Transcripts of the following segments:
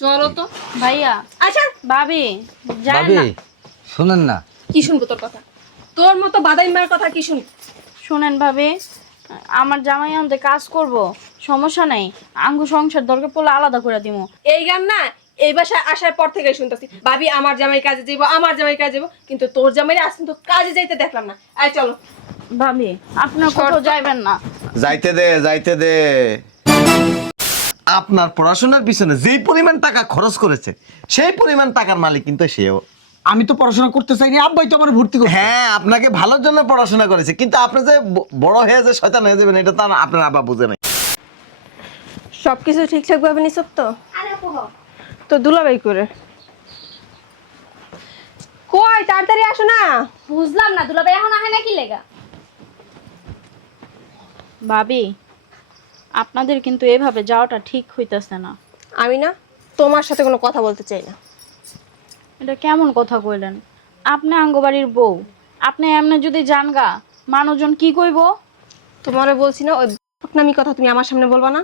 চলো তো ভাইয়া। আচ্ছা ভাবি যান ভাবি না। শুনেন না। কি শুনবো তোর কথা? তোর মতো বাদাই মায়ের কথা কি শুনবো? শুনেন ভাবি, আমার জামাই আনতে কাজ করব, সমস্যা নাই। আঙ্গু সংসার দরকার পড়লে আলাদা করে দিমু। এই গান না এই বাসায় আসার পর থেকে শুনতেছি ভাবি আমার জামাই কাজে যাইবো, আমার জামাই কাজে যাবো, কিন্তু তোর জামাই আজ কিন্তু কাজে যাইতে দেখলাম না। আয় চলো। ভাবি আপনার কোথাও যাইবেন না। যাইতে দে যাইতে দে। আপনার পড়াশোনার পিছনে যেই পরিমাণ টাকা খরচ করেছে সেই পরিমাণ টাকার মালিক কিন্তু সেও। আমি তো পড়াশোনা করতে চাইনি, আব্বাই তো আমার ভর্তি করছে। হ্যাঁ, আপনাকে ভালোর জন্য পড়াশোনা করেছে, কিন্তু আপনি যে বড় হয়ে যে শয়তান হয়ে যাবেন এটা তো আপনার আব্বা বুঝে নাই। সবকিছু ঠিকঠাক ভাবে নিছ তো? তো দুলাভাই করে কই তাড়াতাড়ি আসো না। বুঝলাম না দুলাভাই এখন আহে না কি লেগা? ভাবি আপনাদের কিন্তু এভাবে যাওয়াটা ঠিক হইতেছে না। আমি না তোমার সাথে কোনো কথা বলতে চাই না। এটা কেমন কথা কইলেন? আপনি আঙ্গবাড়ির বউ, আপনি এমনি যদি জানগা মানুষজন কি কইব? তোমারে বলছি না ওই বকনামি কথা তুমি আমার সামনে বলবা না।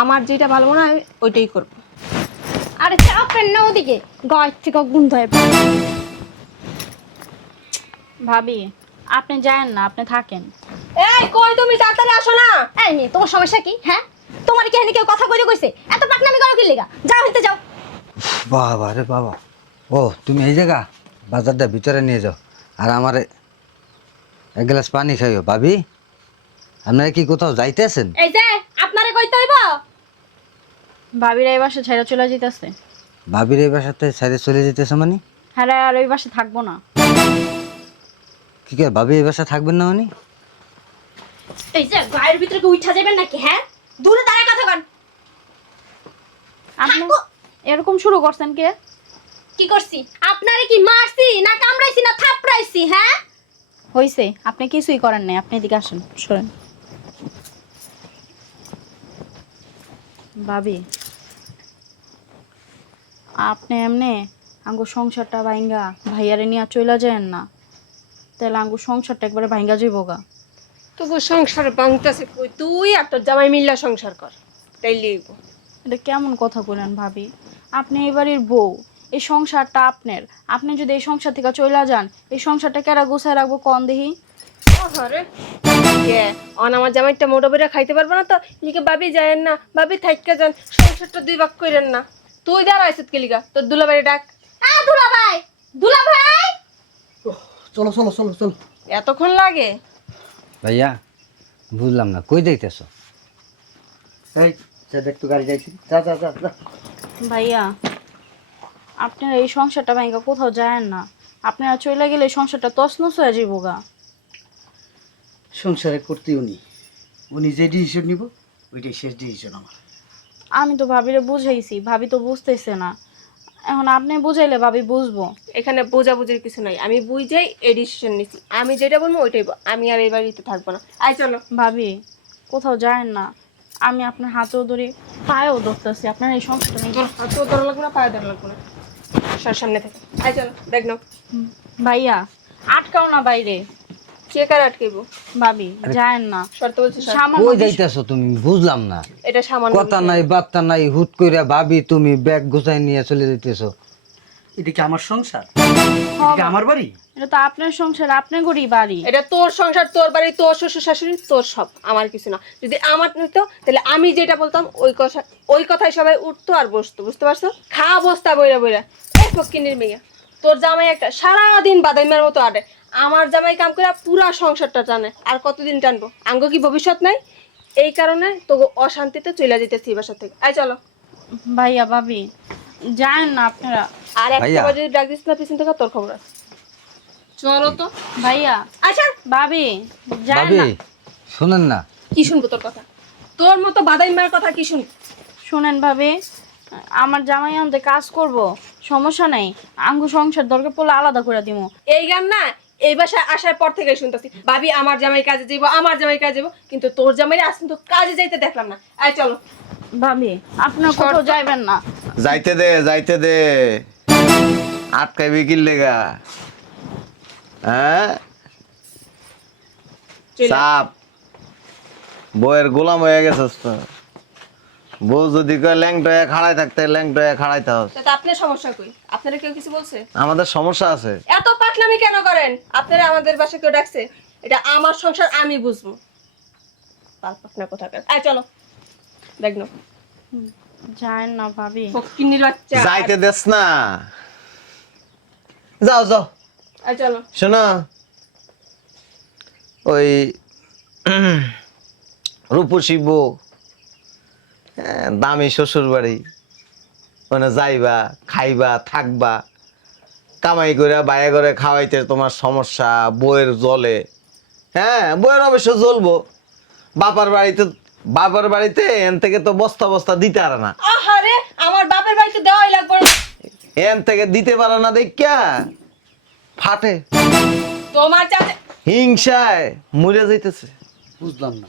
আমার যেটা ভালো মনে হয় ওইটাই করবো। আরে চাপেন না ওদিকে, গাছ থেকে গন্ধ হয়। ভাবি আপনি যায়েন না, আপনি থাকেন। এই কই তুমি তাড়াতাড়ি আসো না। এই মেয়ে তোমার সমস্যা কি? হ্যাঁ তোমার কি এখানে কেউ কথা কইরে কইছে? এত পাকনামি করো কি লেগা? যাও হইতে যাও। বাবা রে বাবা, ও তুমি এই জায়গা বাজারটা ভিতরে নিয়ে যাও, আর আমার এক গ্লাস পানি খাইও। ভাবি আপনারা কি কোথাও যাইতেছেন? এই যে আপনারে কইতে হইব। ভাবিরা এই বাসা ছেড়ে চলে যেতেছে। ভাবির এই বাসাতে সাইডে চলে যেতেছে মানে? হ্যাঁ, আর ওই বাসা থাকবো না। কি করে ভাবি এই বাসা থাকবেন না মানে? এই যে গায়ের ভিতরে কি উঠা যাবেন নাকি? হ্যাঁ দূরে দাঁড়ায় কথা কন। আপনি এরকম শুরু করছেন কে? কি করছি? আপনারে কি মারছি না কামড়াইছি না থাপড়াইছি? হ্যাঁ হইছে, আপনি কিছুই করেন নাই। আপনি এদিকে আসেন, সরেন। ভাবি আপনি এমনি আঙ্গু সংসারটা ভাঙ্গা ভাইয়ারে নিয়ে চলে যায়েন না, তাহলে আঙ্গু সংসারটা একবারে ভাঙ্গা যাইব গা। তবু সংসার ভাঙতেছে কই? তুই আর তোর জামাই মিল্লা সংসার কর, তাইলে হইবো। এটা কেমন কথা বলেন ভাবি? আপনি এই বাড়ির বউ, এই সংসারটা আপনার। আপনি যদি এই সংসার থেকে চলে যান, এই সংসারটা কেরা গুছায় রাখবো কন দেখি? আরে কে অন আমার জামাইটা মোটা বেরা খাইতে পারবো না, তো লিখে ভাবি যায়েন না, ভাবি থাইকা যান, সংসারটা দুই ভাগ কইরেন না। তুই দাঁড়াইছিস কে লিগা? তোর দুলাবাড়ি ডাক। হ্যাঁ দুলাভাই, দুলাভাই চলো চলো চলো চলো। এতক্ষণ লাগে? ভাইয়া বুঝলাম না, কই যাইতেছ? এই যা দেখ তো গাড়ি যাইছি, যা যা যা যা। ভাইয়া আপনারা এই সংসারটা ভাঙ্গা কোথাও যায়েন না। আপনারা চলে গেলে এই সংসারটা তছনছ হয়ে যাইব গা। সংসারে করতে উনি যে ডিসিশন নিব ওইটাই শেষ ডিসিশন আমার। আমি তো ভাবিরে বুঝাইছি, ভাবি তো বুঝতেছে না। এখন আপনি বুঝাইলে ভাবি বুঝবো। এখানে বোঝাবুঝির কিছু নাই, আমি বুঝাই এই ডিসিশন নিছি। আমি যেটা বলবো ওইটাই আমি আর এই বাড়িতে থাকবো না। আয় চলো। ভাবি কোথাও যায়েন না। আমি আপনার হাতেও ধরি, পায়েও ধরতেছি। আপনার এই সংসারটা নেই। হাতেও ধরা লাগবো না, পায়ে ধরা লাগবো না, সর সামনে থেকে। আয় চলো, দেখ নাও। ভাইয়া আটকাও না বাইরে। কে কার আটকেবো? ভাবি যায়েন না। শর্ত বলছি সর। সামান্য কই যাইতেছ তুমি? বুঝলাম না। এটা সামান্য কথা নাই বার্তা নাই, হুট কইরা ভাবি তুমি ব্যাগ গুছাই নিয়ে চলে যাইতেছ। এটা কি আমার সংসার? এটা কি আমার বাড়ি? এটা তো আপনার সংসার, আপনার গড়ি বাড়ি। এটা তোর সংসার, তোর বাড়ি, তোর শ্বশুর শাশুড়ি, তোর সব, আমার কিছু না। যদি আমার নিতো তাহলে আমি যেটা বলতাম ওই কথাই সবাই উঠতো আর বসতো, বুঝতে পারছো? খা বস্তা বইরা বইরা। এই ফকিন্নির মেয়ে, তোর জামাই একটা সারাদিন বাদাইমার মতো আডে। আমার জামাই কাম করে পুরা সংসারটা টানে, আর কতদিন টানবো? আঙ্গ কি ভবিষ্যৎ নাই? এই কারণে তো অশান্তিতে চলে যেতেছি বাসা থেকে। আয় চলো। ভাইয়া ভাবি যায়েন না আপনারা। আর একটা ভাইয়া। বার যদি ডাক দিস না পিছন থেকে, তোর খবর আছে। চলো তো। ভাইয়া আচ্ছা ভাবি যায়েন ভাবি না। শুনেন না। কি শুনবো তোর কথা? তোর মতো বাদাইমার কথা কি শুনবো? শুনেন ভাবি, আমার জামাই আনতে কাজ করব, সমস্যা নাই। আঙ্গু সংসার দরকার পড়লে আলাদা করে দিমু। এই গান না এই বাসায় আসার পর থেকে শুনতেছি ভাবি আমার জামাই কাজে যাইবো, আমার জামাই কাজে যাবো, কিন্তু তোর জামাই আজ কিন্তু কাজে যাইতে দেখলাম না। আয় চলো। ভাবি আপনার কোথাও যাইবেন না। যাইতে দে যাইতে দে। আটকাইবি কি লেগা? হ্যাঁ, চাপ বইয়ের গোলাম হয়ে গেছিস তো। বউ যদি কয় ল্যাংটয়ে খাড়াই থাকতে ল্যাংটয়ে খাড়াইতে হবে। তাতে আপনার সমস্যা কই? আপনারা কেউ কিছু বলছে? আমাদের সমস্যা আছে। এত পাকনামি কেন করেন? আপনারা আমাদের বাসায় কেউ ডাকছে? এটা আমার সংসার, আমি বুঝবো। পাকনা কোথাকার। আয় চলো, দেখনো যায় না ভাবি। ফকিন্নির বাচ্চা। যাইতে দেস না, যাও যাও। আয় চলো। শোনো, ওই রূপসী বউ, দামি শ্বশুর বাড়ি, মানে যাইবা, খাইবা, থাকবা, কামাই করে বাইরে করে খাওয়াইতে তোমার সমস্যা, বইয়ের জলে। হ্যাঁ, বইয়ের অবশ্য জ্বলবো। বাবার বাড়িতে এন থেকে তো বস্তা বস্তা দিতে পারে না। আহারে, আমার বাপের বাড়িতে দেওয়াই লাগবে না। এন থেকে দিতে পারে না দেখিয়া ফাটে, তোমার চাচা হিংসায় মরে যাইতেছে। বুঝলাম না,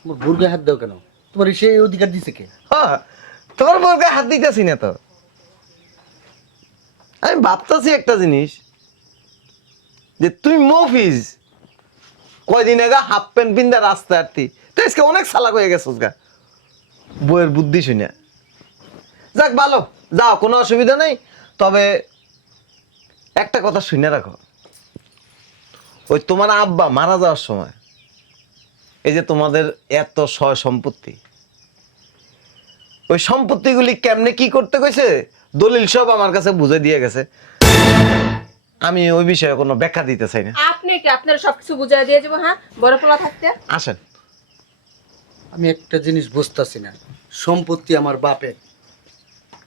তোমার ভুল গায়ে হাত দাও কেন? তোমার সেই অধিকার দিছে কে? হ্যাঁ, তোমার বউকে হাত দিতেছি না তো। আমি ভাবতেছি একটা জিনিস, যে তুই মফিজ কয়দিন আগে হাফ প্যান্ট পিন্দা রাস্তায় আরতি, তো আজকে অনেক চালাক হয়ে গেছিস গা বউয়ের বুদ্ধি শুনে। যাক ভালো, যাও, কোনো অসুবিধা নেই। তবে একটা কথা শুনে রাখো, ওই তোমার আব্বা মারা যাওয়ার সময় এই যে তোমাদের এত সয় সম্পত্তি, ওই সম্পত্তিগুলি কেমনে কি করতে কইছে দলিল সব আমার কাছে বুঝে দিয়ে গেছে। আমি ওই বিষয়ে কোনো ব্যাখ্যা দিতে চাই না। আপনি কি আপনারা সবকিছু বুঝাই দিয়ে যাবো? হ্যাঁ, বড় পোলা থাকতে। আসেন। আমি একটা জিনিস বুঝতেছি না, সম্পত্তি আমার বাপের,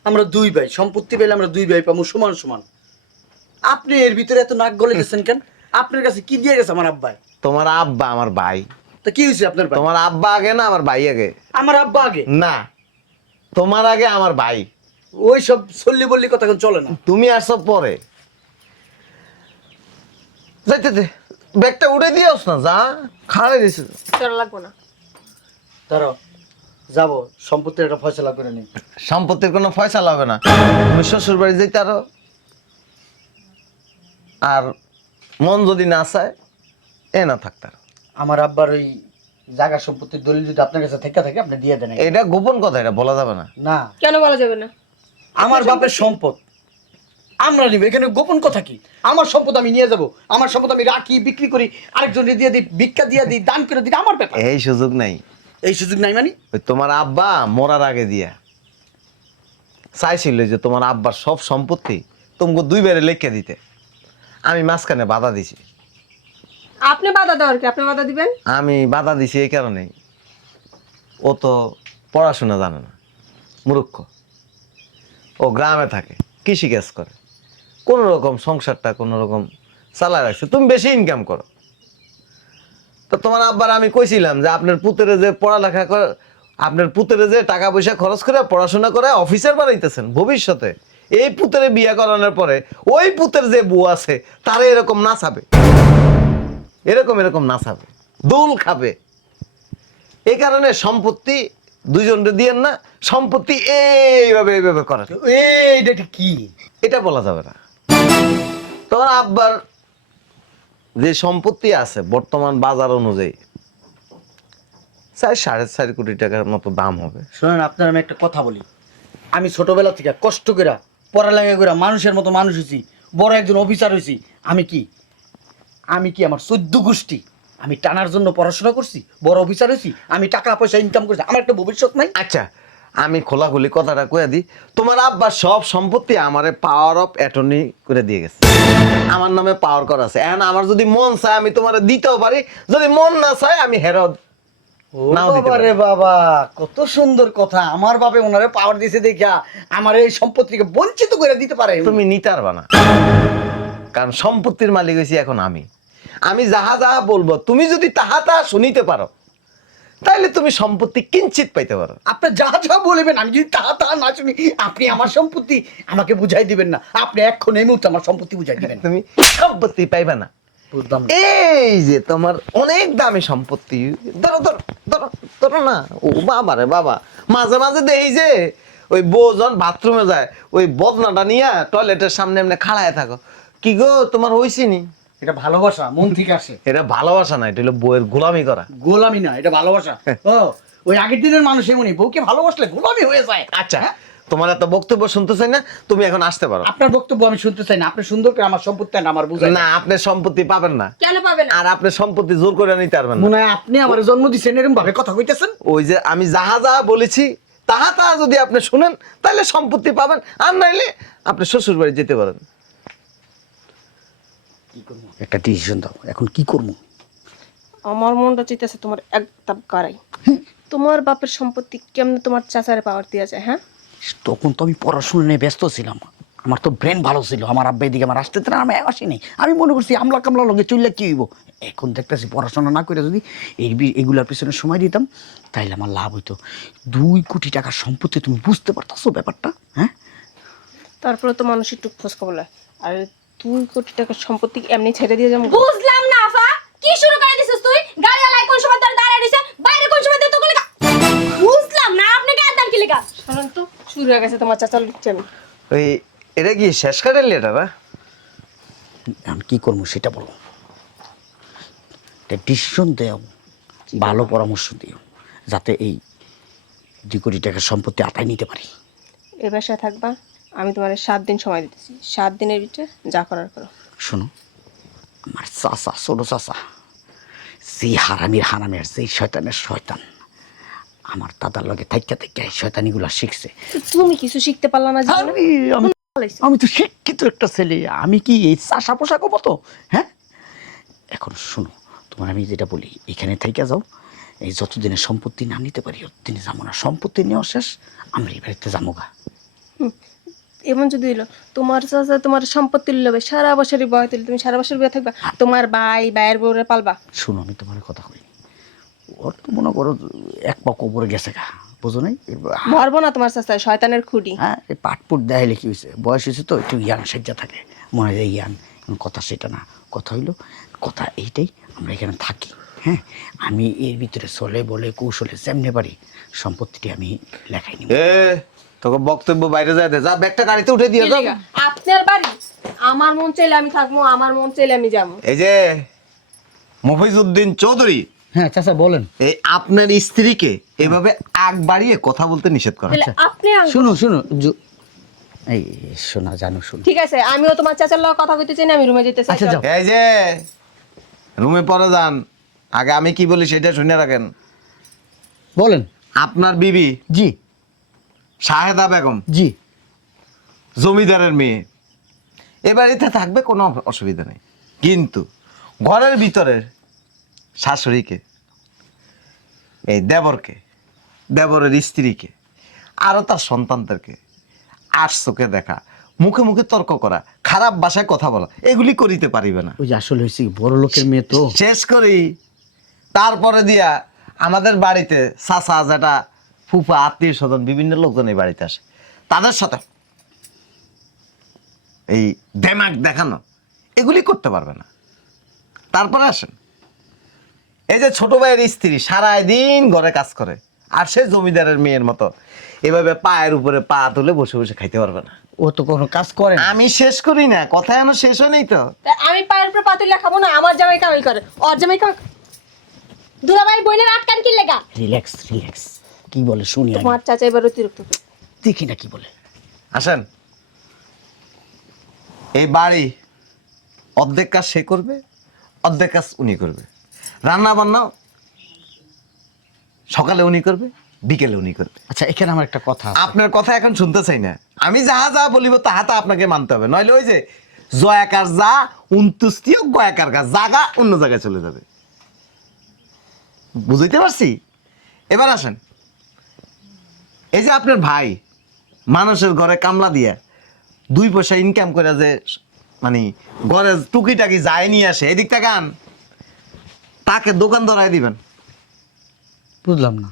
আমরা দুই ভাই, সম্পত্তি পেলে আমরা দুই ভাই পাবো সমান সমান। আপনি এর ভিতরে এত নাক গলে গেছেন কেন? আপনার কাছে কি দিয়ে গেছে আমার আব্বাই? তোমার আব্বা আমার ভাই। তা কি হয়েছে আপনার ভাই? তোমার আব্বা আগে না আমার ভাই আগে? আমার আব্বা আগে না, তোমার আগে আমার ভাই। ওই সব চল্লি বললি কথা এখন চলে না। তুমি আসছো পরে। যাইতে দে, ব্যাগটা উঠে দিয়েছ না, যা খাড়াই দিছে। চলো, লাগবো না। ধরো যাবো, সম্পত্তির একটা ফয়সলা করে নিই। সম্পত্তির কোনো ফয়সালা হবে না। তুমি শ্বশুর বাড়ি যেতে আরো, আর মন যদি না চায় এ না থাকতে আরো। আমার আব্বার ওই জায়গা সম্পত্তির দলিল যদি আপনার কাছে থেকে থাকে আপনি দিয়ে দেন। এটা গোপন কথা, এটা বলা যাবে না। না, কেন বলা যাবে না? আমার বাপের সম্পদ আমরা নিব, এখানে গোপন কথা কি? আমার সম্পদ আমি নিয়ে যাব, আমার সম্পদ আমি রাখি, বিক্রি করি, আরেকজনকে দিয়ে দিই, ভিক্ষা দিয়ে দিই, দান করে দিই, আমার ব্যাপার। এই সুযোগ নাই। এই সুযোগ নাই মানে? ওই তোমার আব্বা মরার আগে দিয়া চাইছিল যে তোমার আব্বার সব সম্পত্তি তোমাকে দুইবারে লিখে দিতে। আমি মাঝখানে বাধা দিছি। আপনি বাধা দেওয়ার কি? আপনি বাধা দিবেন? আমি বাধা দিছি এই কারণেই, ও তো পড়াশোনা জানে না, মূর্খ। ও গ্রামে থাকে, কৃষিকাজ করে, কোনো রকম সংসারটা কোনো রকম চালায় রাখছে। তুমি বেশি ইনকাম করো। তো তোমার আব্বার আমি কইছিলাম যে আপনার পুত্রে যে পড়ালেখা করে, আপনার পুত্রে যে টাকা পয়সা খরচ করে পড়াশোনা করে অফিসার বানাইতেছেন ভবিষ্যতে, এই পুত্রে বিয়ে করানোর পরে ওই পুত্রের যে বউ আছে তারা এরকম নাচাবে, এরকম নাচাবে, দোল খাবে। এই কারণে সম্পত্তি দুইজনকে দিয়েন না, সম্পত্তি এইভাবে করেন। এইটা কি? এটা বলা যাবে না। তোমার আব্বার যে সম্পত্তি আছে বর্তমান বাজার অনুযায়ী 4.5 কোটি টাকার মতো দাম হবে। শোনেন, আপনার আমি একটা কথা বলি, আমি ছোটবেলা থেকে কষ্ট করে পড়ালেখা করে মানুষের মতো মানুষ হয়েছি, বড় একজন অফিসার হয়েছি। আমি কি আমার 14 গোষ্ঠী আমি টানার জন্য পড়াশোনা করছি, বড় অফিসার হয়েছি, আমি টাকা পয়সা ইনকাম করছি, আমার একটা ভবিষ্যৎ নাই? আচ্ছা, আমি খোলাখুলি কথাটা কয়ে দিই, তোমার আব্বা সব সম্পত্তি আমারে পাওয়ার অফ অ্যাটর্নি করে দিয়ে গেছে, আমার নামে পাওয়ার করা আছে। এখন আমার যদি মন চায় আমি তোমার দিতেও পারি, যদি মন না চায় আমি হেরাও নাও দিতে বাবা পারি। রে বাবা, কত সুন্দর কথা! আমার বাপে ওনারে পাওয়ার দিয়েছে দেখা আমার এই সম্পত্তিকে বঞ্চিত করে দিতে পারে। তুমি নিতে পারবা না, কারণ সম্পত্তির মালিক হয়েছি এখন আমি যাহা যাহা বলবো তুমি যদি তাহা শুনিতে পারো তাইলে তুমি সম্পত্তি কিঞ্চিত পাইতে পারো। আপনি যা যা বলবেন আমি যদি তাহা না শুনি, আপনি আমার সম্পত্তি আমাকে বুঝাই দিবেন না, আপনি এখন এই মুহূর্তে আমার সম্পত্তি বুঝাই দিবেন। তুমি সম্পত্তি পাইবা না। বুঝলাম না। এই যে তোমার অনেক দামি সম্পত্তি, ধরো ধরো ধরো ধরো না। ও বাবা রে বাবা, মাঝে মাঝে দেই যে ওই বউজন বাথরুমে যায়, ওই বদনাটা নিয়ে টয়লেটের সামনে এমনি খাড়ায় থাকো। কি গো তোমার হইছিনি? এটা ভালোবাসা, মন থেকে আসে। এটা ভালোবাসা না, এটা হলো বউয়ের গোলামি করা। গোলামি না, এটা ভালোবাসা। ও ওই আগের দিনের মানুষ এমনি বউকে ভালোবাসলে গোলামি হয়ে যায়। আচ্ছা তোমার এত বক্তব্য শুনতে চাই না, তুমি এখন আসতে পারো। আপনার বক্তব্য আমি শুনতে চাই না। আপনি সুন্দর করে আমার সম্পত্তি আন, আমার বুঝাই না, আপনি সম্পত্তি পাবেন না, কেন পাবে না? আর আপনি সম্পত্তি জোর করে নিতে পারবেন না। মনে হয় আপনি আমার জন্ম দিচ্ছেন এরকম ভাবে কথা কইতেছেন। ওই যে আমি যাহা যাহা বলেছি তাহা তাহা যদি আপনি শুনেন তাহলে সম্পত্তি পাবেন, আর নাইলে আপনি শ্বশুর বাড়ি যেতে পারেন। একটা ডিসিশন দাও, এখন কি করবো? আমার মনটা চাইতেছে তোমার একদম গাড়াই। তোমার বাপের সম্পত্তি কেমনে তোমার চাচারে পাওয়ার দেওয়া যায়? হ্যাঁ, তখন তো আমি পড়াশোনা নিয়ে ব্যস্ত ছিলাম, আমার তো ব্রেন ভালো ছিল। আমার আব্বা এদিকে আমার আসতে না, আমি আসিনি। আমি মনে করছি আমলা কামলা লগে চললে কি হইব। এখন দেখতেছি পড়াশোনা না করে যদি এগুলার পিছনে সময় দিতাম তাইলে আমার লাভ হইতো। 2 কোটি টাকার সম্পত্তি, তুমি বুঝতে পারতাছো ব্যাপারটা? হ্যাঁ, তারপরে তো মানুষ একটু খোঁজ খবর লয়। আর 2 কোটি টাকার সম্পত্তি এমনি ছেড়ে দিয়ে যাবো? বুঝলাম না আফা, কি শুরু করে দিছিস তুই? গাড়িওয়ালা কোন সময় তোর দাঁড়ায় রইছে, বাইরে কোন সময় তো গুলি বুঝলাম না আপনাকে আদান কি লেখা। শোনেন তো, শুরু হয়ে গেছে তোমার চাচার লিখছেন। ওই এটা কি শেষ কাটের লেটার? আমি কি করবো সেটা বলো। একটা ডিসিশন দেও, ভালো পরামর্শ দিও, যাতে এই 2 কোটি টাকার সম্পত্তি আতায় নিতে পারি। এ বাসায় থাকবা, আমি তোমার 7 দিন সময় দিতেছি। 7 দিনের ভিতরে যা করার করো। শোনো, আমার চাচা, ছোট চাচা, যে হারামির যে শয়তানের শয়তান, আমার দাদার লগে থাইকা থাইকা এই শয়তানিগুলা শিখছে। তুমি কিছু শিখতে পারলা না জীবনে? আমি তো শিক্ষিত একটা ছেলে, আমি কি এই চাষা পোশাক মতো? হ্যাঁ, এখন শোনো, তোমার আমি যেটা বলি, এখানে থাইকা যাও। এই যতদিনে সম্পত্তি না নিতে পারি ততদিনে যাবো না। সম্পত্তি নেওয়া শেষ, আমরা এই বাড়িতে যাবো গা। এমন যদি হইলো তোমার চাচা তোমার সম্পত্তি লবে, সারা বছরই বয় তুলি, তুমি সারা বছর বয়ে থাকবা, তোমার ভাইয়ের বউরে পালবা? শোনো, আমি তোমার কথা কই, ওর তো মনে করো 1 পা কবরে গেছে গা, বুঝো নাই? মরবো না তোমার চাচা, শয়তানের খুঁড়ি। হ্যাঁ, এই পাটপুট দেখাইলে কি হয়েছে, বয়স হয়েছে তো একটু ইয়াং সেজ্জা থাকে, মনে হয় ইয়াং। কথা সেটা না, কথা হইলো, কথা এইটাই, আমরা এখানে থাকি। হ্যাঁ, আমি এর ভিতরে চলে বলে কৌশলে যেমনে পারি সম্পত্তিটি আমি লেখাই নিব। এ তোকে বক্তব্য বাইরে যায় দে, যা ব্যাগটা গাড়িতে উঠে দিয়ে দাও। আপনার বাড়ি, আমার মন চাইলে আমি থাকবো, আমার মন চাইলে আমি যাবো। এই যে মফিজউদ্দিন চৌধুরী, হ্যাঁ চাচা বলেন। এই আপনার স্ত্রীকে এভাবে আগ বাড়িয়ে কথা বলতে নিষেধ করা। তাহলে আপনি শুনো শুনো, এই শোনা জানো, শুনো। ঠিক আছে, আমিও তোমার চাচার লগে কথা কইতে চাই না, আমি রুমে যেতে চাই। আচ্ছা, যাও। এই যে রুমে পরে যান, আগে আমি কি বলি সেটা শুনে রাখেন। বলেন। আপনার বিবি জি শাহেদা বেগম, জি। জমিদারের মেয়ে, এ বাড়িতে থাকবে, কোনো অসুবিধা নেই। কিন্তু ঘরের ভিতরের শাশুড়িকে, এই দেবরকে, দেবরের স্ত্রীকে, আরও তার সন্তানদেরকে চোখে দেখা, মুখে মুখে তর্ক করা, খারাপ ভাষায় কথা বলা, এগুলি করিতে পারিবে না। ওই যে আসলে হয়েছে বড় লোকের মেয়ে তো। শেষ করি, তারপরে দিয়া আমাদের বাড়িতে চাচা, যেটা ফুফা, আত্মীয় স্বজন, বিভিন্ন লোকজন এই বাড়িতে আসে, তাদের সাথে এই দেমাগ দেখানো, এগুলি করতে পারবে না। তারপরে আসেন, এই যে ছোট ভাইয়ের স্ত্রী সারাদিন ঘরে কাজ করে, আর সে জমিদারের মেয়ের মতো এভাবে পায়ের উপরে পা তুলে বসে বসে খাইতে পারবে না। ও তো কোনো কাজ করে না। আমি শেষ করি না, কথা এখনো শেষ হয় নাই তো। তা আমি পায়ের উপরে পাতুলে খাবো না? আমার জামাই কামাই করে, ওর জামাই কামাই। দুলাভাই বোনের আটকান কি লেগা? রিল্যাক্স রিল্যাক্স, কি বলে শুনি আমি। তোমার চাচা এবার অতিরিক্ত করে। দেখি না কি বলে। আসেন, এই বাড়ি অর্ধেক কাজ সে করবে, অর্ধেক কাজ উনি করবে। রান্না বান্না সকালে উনি করবে, বিকেলে উনি করবে। আচ্ছা, এখানে আমার একটা কথা আছে। আপনার কথা এখন শুনতে চাই না, আমি যাহা যাহা বলিব তাহা তা আপনাকে মানতে হবে, নইলে ওই যে জয়াকার যা 29 গয়াকার গা জাগা অন্য জায়গায় চলে যাবে। বুঝতে পারছি? এবার আসেন, এই যে আপনার ভাই মানুষের ঘরে কামলা দিয়া 2 পয়সা ইনকাম করে যে মানে ঘরে টুকিটাকি যায় নিয়ে আসে, এদিক থেকে আন, তাকে দোকান ধরায় দিবেন। বুঝলাম না,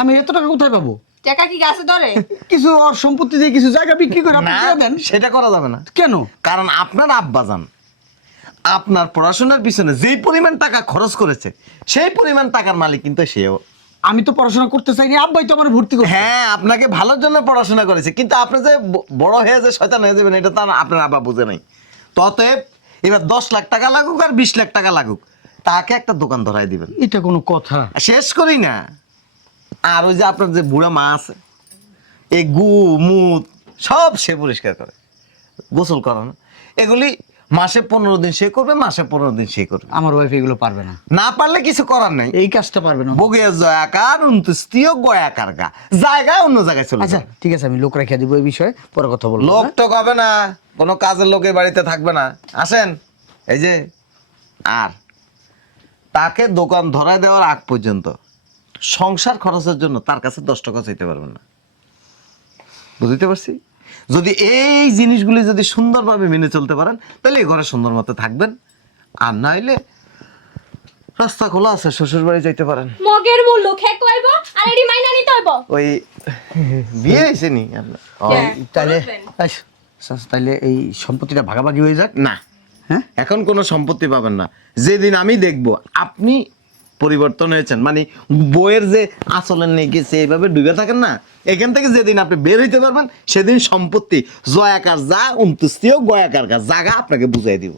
আমি এত টাকা কোথায় পাবো? টাকা কি গাছে ধরে? কিছু ওর সম্পত্তি দিয়ে কিছু জায়গা বিক্রি করে আপনি না, দিয়ে দেন। সেটা করা যাবে না। কেন? কারণ আপনার আব্বাজান আপনার পড়াশোনার পিছনে যেই পরিমাণ টাকা খরচ করেছে, সেই পরিমাণ টাকার মালিক কিন্তু সেও। আমি তো পড়াশোনা করতে চাইনি, আব্বাই তো আমার ভর্তি করছে। হ্যাঁ, আপনাকে ভালোর জন্য পড়াশোনা করেছে, কিন্তু আপনি যে বড় হয়ে যে শয়তান হয়ে যাবেন এটা তো আপনার আব্বা বুঝে নাই। ততএব এবার 10 লাখ টাকা লাগুক আর 20 লাখ টাকা লাগুক, তাকে একটা দোকান ধরাই দিবেন। এটা কোনো কথা? শেষ করি না, আর ওই যে আপনার যে বুড়া মা আছে, এই গু মুত সব সে পরিষ্কার করে, গোসল করানো, এগুলি মাসে 15 দিন সে করবে, মাসে 15 দিন সে করবে। আমার ওয়াইফ এগুলো পারবে না, না পারলে কিছু করার নাই। এই কাজটা পারবে না। বগে জয়াকার 29 গয়াকার গা, জায়গায় অন্য জায়গায় চলে আচ্ছা যাবে। ঠিক আছে, আমি লোক রেখে দিব এই বিষয়ে, পরে কথা বলবো। লোক তো হবে না, কোনো কাজের লোক এই বাড়িতে থাকবে না। আসেন, এই যে, আর তাকে দোকান ধরায় দেওয়ার আগ পর্যন্ত সংসার খরচের জন্য তার কাছে 10 টাকা চাইতে পারবেন না। বুঝতে পারছি? যদি এই জিনিসগুলি যদি সুন্দরভাবে মেনে চলতে পারেন, তাহলে এই ঘরে সুন্দর মতো থাকবেন। আর না হইলে রাস্তা খোলা আছে, শ্বশুর বাড়ি যাইতে পারেন। মগের মূল্য খেক কইব আর এডি মাইনা নিতে হইব। ওই বিয়ে হয়েছে নি আপনার? ও, হ্যাঁ, তাইলে করবেন। তাইলে এই সম্পত্তিটা ভাগাভাগি হয়ে যাক। না, হ্যাঁ, এখন কোনো সম্পত্তি পাবেন না। যেদিন আমি দেখব আপনি পরিবর্তন হয়েছেন, মানে বইয়ের যে আচলের নিয়ে গেছে এইভাবে ডুবে থাকেন না, এখান থেকে যেদিন আপনি বের হইতে পারবেন, সেদিন সম্পত্তি জয়াকার যা 29 গয়াকার গা জায়গা আপনাকে বুঝাই দিব।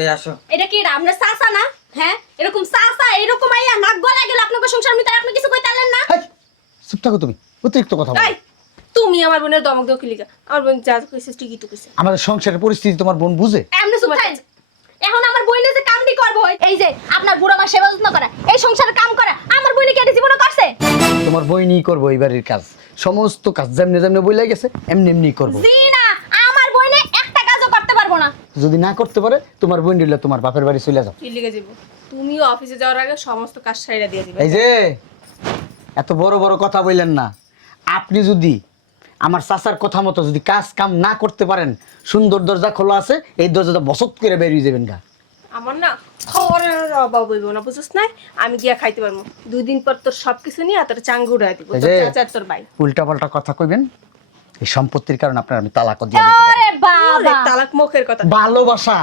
এই আসো। এটা কি আমরা সাসা না? হ্যাঁ, এরকম সাসা এরকম আইয়া নাক গলা গেল আপনাকে সংসার মিটার আপনি কিছু কইতালেন না? হেই, চুপ থাকো তুমি, অতিরিক্ত কথা বলো। এই, তুমি আমার বোনের দমক দাও কিলিকা, আমার বোন যা কইছে ঠিকই তো কইছে। আমাদের সংসারের পরিস্থিতি তোমার বোন বুঝে? এমনি চুপ থাকেন। এখন আমার বইনে যে কামটি করব, এই যে আপনার বুড়া মা সেবা যত্ন করা, এই সংসারের কাম করা, আমার বইনে কি এটা জীবনে করছে? তোমার বই নিয়ে করবো এই বাড়ির কাজ, সমস্ত কাজ যেমনি যেমনি বই গেছে এমনি এমনি করবো। জি না, আমার বইনে একটা কাজও করতে পারবো না। যদি না করতে পারে তোমার বোন দিলে তোমার বাপের বাড়ি চলে যাও। কিলিকা যাব, তুমিও অফিসে যাওয়ার আগে সমস্ত কাজ সাইরা দিয়ে দিবে। এই যে এত বড় বড় কথা বললেন না। আপনি যদি আমার চাচার কথা মতো যদি কাজ কাম না করতে পারেন, সুন্দর দরজা খোলা আছে, এই দরজাটা বসত করে বেরিয়ে যাবেন গা। আমার না খাওয়ারের অভাব হইব না, বুঝছ না? আমি গিয়া খাইতে পারবো, 2 দিন পর তোর সবকিছু নিয়ে তোর চাঙ্গু উড়াই দিব, এই তোর যে, চাচা আর তোর ভাই। উল্টা পাল্টা কথা কইবেন, এই সম্পত্তির কারণে আপনার আমি তালাক দিয়ে দিতে পারি। আরে ওরে, বাবা, তালাক মুখের কথা। ভালোবাসা,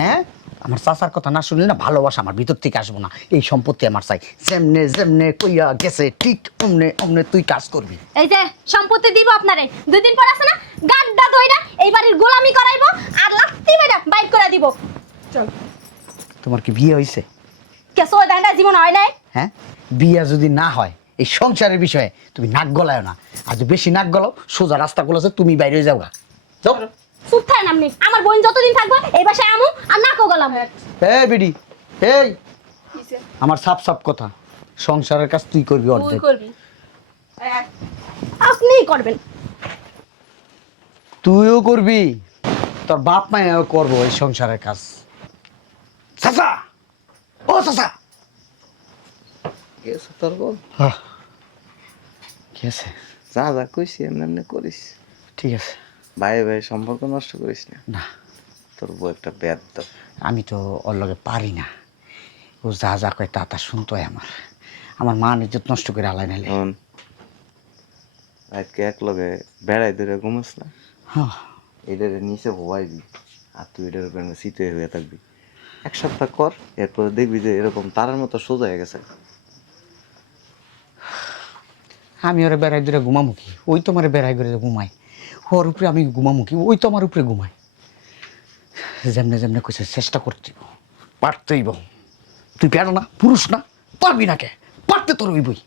হ্যাঁ, আমার চাচার কথা না শুনলে না ভালোবাসা আমার ভিতর থেকে আসবো না। এই সম্পত্তি আমার চাই, যেমনে যেমনে কইয়া গেছে ঠিক অমনে অমনে তুই কাজ করবি। এই যে সম্পত্তি দিব আপনারে, 2 দিন পর আছে না গাড্ডা ধইরা এই বাড়ির গোলামি করাইবো আর লাত্তি মেরা বাইক করে দিব। চল, তোমার কি বিয়ে হয়েছে? কেসো দাইনা জীবন হয় নাই? হ্যাঁ, বিয়ে যদি না হয় এই সংসারের বিষয়ে তুমি নাক গলায় না। আর যদি বেশি নাক গলাও, সোজা রাস্তা গুলোছে তুমি বাইরে যাও গা। যাও। চুপ থাকেন আপনি। আমার বোন যতদিন থাকবো এই বাসায় আমু আর নাকও গলাম। এই বিডি, এই কিসে? আমার সাপ সাপ কথা, সংসারের কাজ তুই করবি তুই অর্ধেক। করবি। আপনিই করবেন। তুইও করবি, তোর বাপ মায়েও করবো এই সংসারের কাজ। চাচা, ও চাচা, গেছে তোর বল, কি আছে? যা যা কইছি এমনি এমনি করিস। ঠিক আছে। ভাই ভাই সম্পর্ক নষ্ট করিস না। না, তোর বউ একটা ব্যাধ। আমি তো ওর লগে পারি না। ও যা যা কয় তা তা শুনতো আমার মা নিজত নষ্ট করে আলাই নাইলে। আজকে এক লগে বেড়াই ধরে ঘুমাস না, হ্যাঁ, এটার নিচে হওয়াইবি আর তুই এটার উপরে শীতে হয়ে থাকবি। 1 সপ্তাহ কর, এরপরে দেখবি যে এরকম তারার মতো সোজা হয়ে গেছে। আমি ওরা বেড়াই ধরে ঘুমামুখী, ওই তো আমার বেড়াই করে ঘুমাই। ওর উপরে আমি ঘুমামুখী, ওই তো আমার উপরে ঘুমাই। যেমনে যেমনে কইছে চেষ্টা করতেইব, পারতেইব। তুই পেরো না, পুরুষ না, পারবি না কে? পারতে তোর ওই বই।